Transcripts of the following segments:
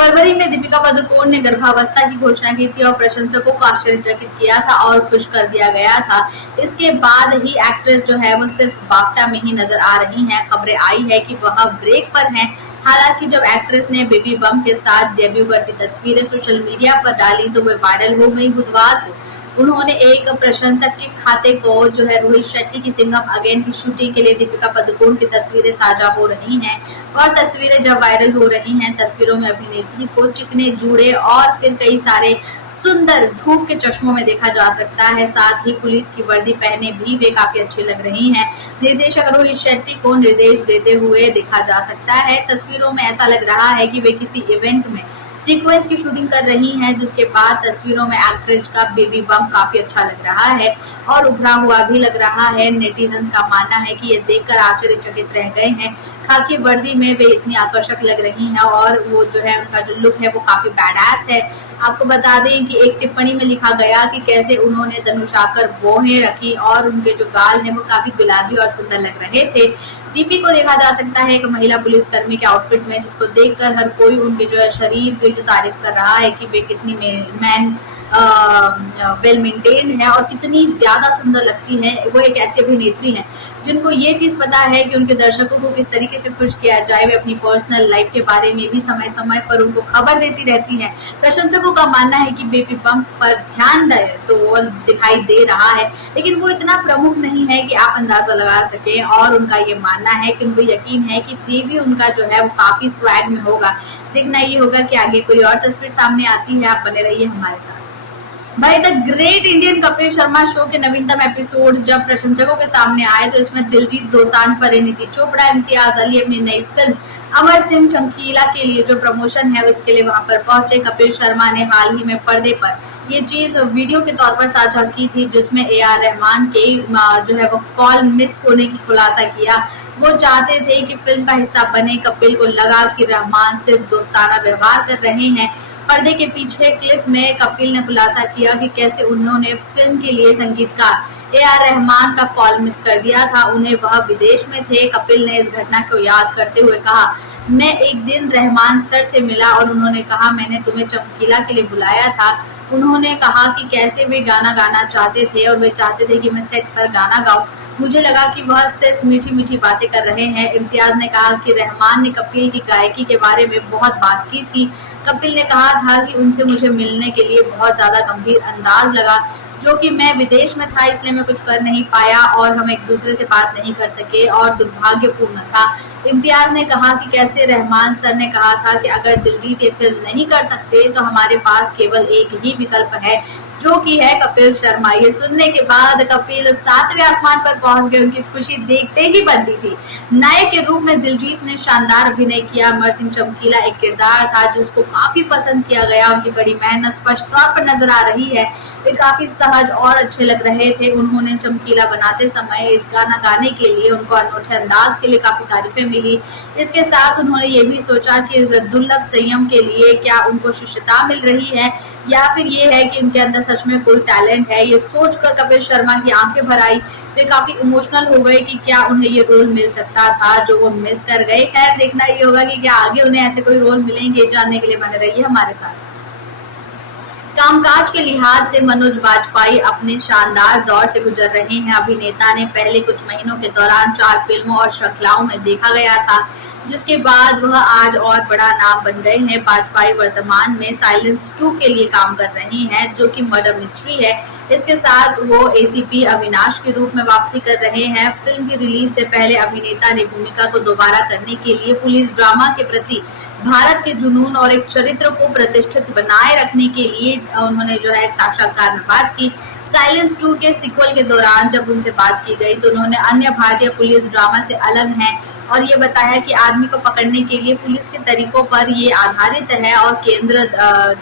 फरवरी में दीपिका पादुकोण ने गर्भावस्था की घोषणा की थी और प्रशंसकों को आश्चर्यचकित किया था और खुश कर दिया गया था। इसके बाद ही एक्ट्रेस जो है वो सिर्फ बाफ्टा में ही नजर आ रही हैं। खबरें आई है कि वह ब्रेक पर हैं। हालांकि जब एक्ट्रेस ने बेबी बम के साथ डेब्यू करती तस्वीरें सोशल मीडिया पर डाली तो वे वायरल हो गई। बुधवार को उन्होंने एक प्रशंसक के खाते को जो है रोहित शेट्टी की सिंघम अगेन की शूटिंग के लिए दीपिका पादुकोण की तस्वीरें साझा हो रही हैं और तस्वीरें जब वायरल हो रही हैं, तस्वीरों में अभिनेत्री को चिकने जूड़े और फिर कई सारे सुंदर धूप के चश्मों में देखा जा सकता है। साथ ही पुलिस की वर्दी पहने भी वे काफी अच्छी लग रही हैं। निर्देशक रोहित शेट्टी को निर्देश देते हुए देखा जा सकता है। तस्वीरों में ऐसा लग रहा है कि वे किसी इवेंट में सीक्वेंस की शूटिंग कर रही हैं, जिसके बाद तस्वीरों में एक्ट्रेस का बेबी बम काफी अच्छा लग रहा है और उभरा हुआ भी लग रहा है। नेटिजन्स का मानना है कि ये देखकर आश्चर्यचकित रह गए हैं। खाकी वर्दी में वे इतनी आकर्षक लग रही हैं और वो जो है उनका जो लुक है वो काफी बैडएस है। आपको बता दें कि एक टिप्पणी में लिखा गया कि कैसे उन्होंने धनुषाकर बोहें रखी और उनके जो गाल हैं वो काफी गुलाबी और सुंदर लग रहे थे। डीपी को देखा जा सकता है एक महिला पुलिसकर्मी के आउटफिट में, जिसको देखकर हर कोई उनके जो है शरीर की जो तारीफ कर रहा है कि वे कितनी वेल मेंटेन्ड है और कितनी ज्यादा सुंदर लगती है। वो एक ऐसी अभिनेत्री है जिनको ये चीज पता है कि उनके दर्शकों को किस तरीके से खुश किया जाए। वे अपनी पर्सनल लाइफ के बारे में भी समय समय पर उनको खबर देती रहती हैं। प्रशंसकों का मानना है कि बेबी बम्प पर ध्यान दे तो वो दिखाई दे रहा है, लेकिन वो इतना प्रमुख नहीं है कि आप अंदाजा लगा सकें। और उनका ये मानना है कि उनको यकीन है कि बेबी उनका जो है वो काफी स्वैग में होगा। देखना ये होगा कि आगे कोई और तस्वीर सामने आती है। आप बने रहिए हमारे साथ। भाई the great Indian Kapil Sharma show के नवीनतम एपिसोड जब प्रशंसकों के सामने आए तो इसमें दिलजीत दोसांझ, परिणीति चोपड़ा, इम्तियाज अली अपनी नई फिल्म अमर सिंह चमकीला के लिए जो प्रमोशन है उसके लिए वहां पर पहुंचे। कपिल शर्मा ने हाल ही में पर्दे पर ये चीज वीडियो के तौर पर साझा की थी, जिसमें AR रहमान के जो है वो कॉल मिस होने की खुलासा किया। वो चाहते थे कि फिल्म का हिस्सा बने। कपिल को लगा कि रहमान सिर्फ दोस्ताना व्यवहार कर रहे हैं। पर्दे के पीछे क्लिप में कपिल ने खुलासा किया कि कैसे उन्होंने फिल्म के लिए संगीतकार AR रहमान का कॉल मिस कर दिया था। उन्हें वह विदेश में थे। कपिल ने इस घटना को याद करते हुए कहा, मैं एक दिन रहमान सर से मिला और उन्होंने कहा मैंने तुम्हें चमकीला के लिए बुलाया था। उन्होंने कहा कि कैसे वे गाना गाना चाहते थे और वे चाहते थे कि मैं सेट पर गाना गाऊं। मुझे लगा कि वह सिर्फ मीठी मीठी बातें कर रहे हैं। इम्तियाज ने कहा कि रहमान ने कपिल की गायकी के बारे में बहुत बात की थी। कपिल ने कहा था कि उनसे मुझे मिलने के लिए बहुत ज्यादा गंभीर अंदाज लगा, जो कि मैं विदेश में था इसलिए मैं कुछ कर नहीं पाया और हम एक दूसरे से बात नहीं कर सके और दुर्भाग्यपूर्ण था। इम्तियाज ने कहा कि कैसे रहमान सर ने कहा था कि अगर दिलजीत ये फिल्म नहीं कर सकते तो हमारे पास केवल एक ही विकल्प है, जो कि है कपिल शर्मा। ये सुनने के बाद कपिल 7वें आसमान पर पहुंच गए। उनकी खुशी देखते ही बनती थी। नायक के रूप में दिलजीत ने शानदार अभिनय किया। अमर सिंह चमकीला एक किरदार था जिसको काफी पसंद किया गया। उनकी बड़ी मेहनत स्पष्ट तौर पर नजर आ रही है। वे काफी सहज और अच्छे लग रहे थे। उन्होंने चमकीला बनाते समय इस गाना गाने के लिए उनको अनोखे अंदाज के लिए काफी तारीफें मिली। इसके साथ उन्होंने ये भी सोचा कि इस दुर्लभ संयम के लिए क्या उनको शिष्यता मिल रही है या फिर ये है कि उनके अंदर सच में कोई टैलेंट है। ये सोचकर कपिल शर्मा की आंखें भर आई। वे काफी इमोशनल हो गए कि क्या उन्हें ये रोल मिल सकता था जो वो मिस कर गए। खैर देखना ये होगा कि क्या आगे उन्हें ऐसे कोई रोल मिलेंगे। जानने के लिए बने रहिए हमारे साथ। कामकाज के लिहाज से मनोज वाजपेयी अपने शानदार दौर से गुजर रहे हैं। अभिनेता ने पहले कुछ महीनों के दौरान 4 फिल्मों और श्रृंखलाओं में देखा गया था, जिसके बाद वह आज और बड़ा नाम बन गए हैं। वाजपेयी वर्तमान में साइलेंस 2 के लिए काम कर रही हैं, जो कि मर्डर मिस्ट्री है। इसके साथ वो ACP अविनाश के रूप में वापसी कर रहे हैं। फिल्म की रिलीज से पहले अभिनेता ने भूमिका को दोबारा करने के लिए पुलिस ड्रामा के प्रति भारत के जुनून और एक चरित्र को प्रतिष्ठित बनाए रखने के लिए उन्होंने जो है एक साक्षात्कार में बात की। साइलेंस 2 के सीक्वल के दौरान जब उनसे बात की गई तो उन्होंने अन्य भारतीय पुलिस ड्रामा से अलग हैं और ये बताया कि आदमी को पकड़ने के लिए पुलिस के तरीकों पर ये आधारित है और केंद्र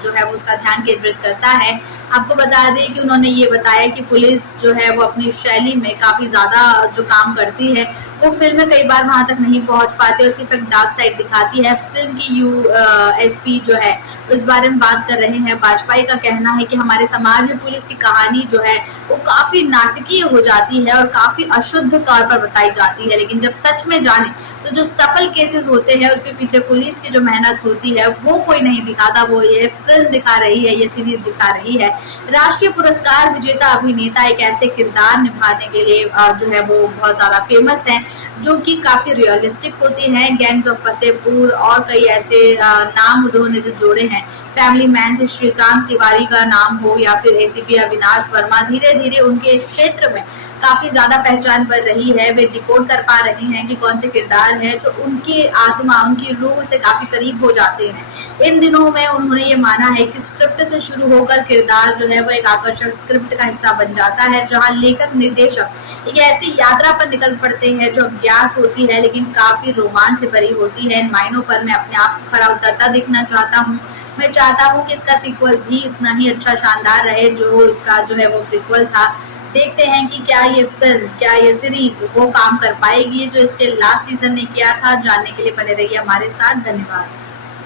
जो है वो उसका ध्यान केंद्रित करता है। आपको बता दें कि उन्होंने ये बताया कि पुलिस जो है वो अपनी शैली में काफी ज्यादा जो काम करती है वो फिल्म में कई बार वहां तक नहीं पहुंच पाती और सिर्फ एक डार्क साइड दिखाती है। फिल्म की USP जो है इस बारे में बात कर रहे हैं। वाजपेयी का कहना है कि हमारे समाज में पुलिस की कहानी जो है वो काफी नाटकीय हो जाती है और काफी अशुद्ध तौर पर बताई जाती है, लेकिन जब सच में जाने तो जो सफल केसेस होते हैं उसके पीछे पुलिस की जो मेहनत होती है वो कोई नहीं दिखाता, वो ये फिल्म दिखा रही है, ये सीरीज दिखा रही है। राष्ट्रीय पुरस्कार विजेता अभिनेता एक ऐसे किरदार निभाने के लिए जो है वो बहुत ज्यादा फेमस है, जो कि काफी रियलिस्टिक होती हैं। गैंग्स ऑफ वसेपुर और कई ऐसे नाम उन्होंने जो जोड़े हैं, फैमिली मैन से श्रीकांत तिवारी का नाम हो या फिर एसीपी अविनाश वर्मा, धीरे धीरे उनके क्षेत्र में काफी ज्यादा पहचान बढ़ रही है। वे डिकोड कर पा रहे हैं कि कौन से किरदार हैं जो उनकी आत्मा, उनकी रूह से काफी करीब हो जाते हैं। इन दिनों में उन्होंने ये माना है कि स्क्रिप्ट से शुरू होकर किरदार जो है वो एक आकर्षक स्क्रिप्ट का हिस्सा बन जाता है, जहां लेखक निर्देशक एक ऐसी यात्रा पर निकल पड़ते हैं जो अज्ञात होती है लेकिन काफी रोमांच से भरी होती है। इन मायनों पर मैं अपने आप को खरा उतरता दिखना चाहता हूँ। मैं चाहता हूँ कि इसका सीक्वल भी उतना ही अच्छा शानदार रहे जो इसका जो है वो प्रीक्वल था। देखते हैं कि क्या ये फिल्म, क्या ये सीरीज वो काम कर पाएगी जो इसके लास्ट सीजन ने किया था। जानने के लिए बने रहिए हमारे साथ। धन्यवाद।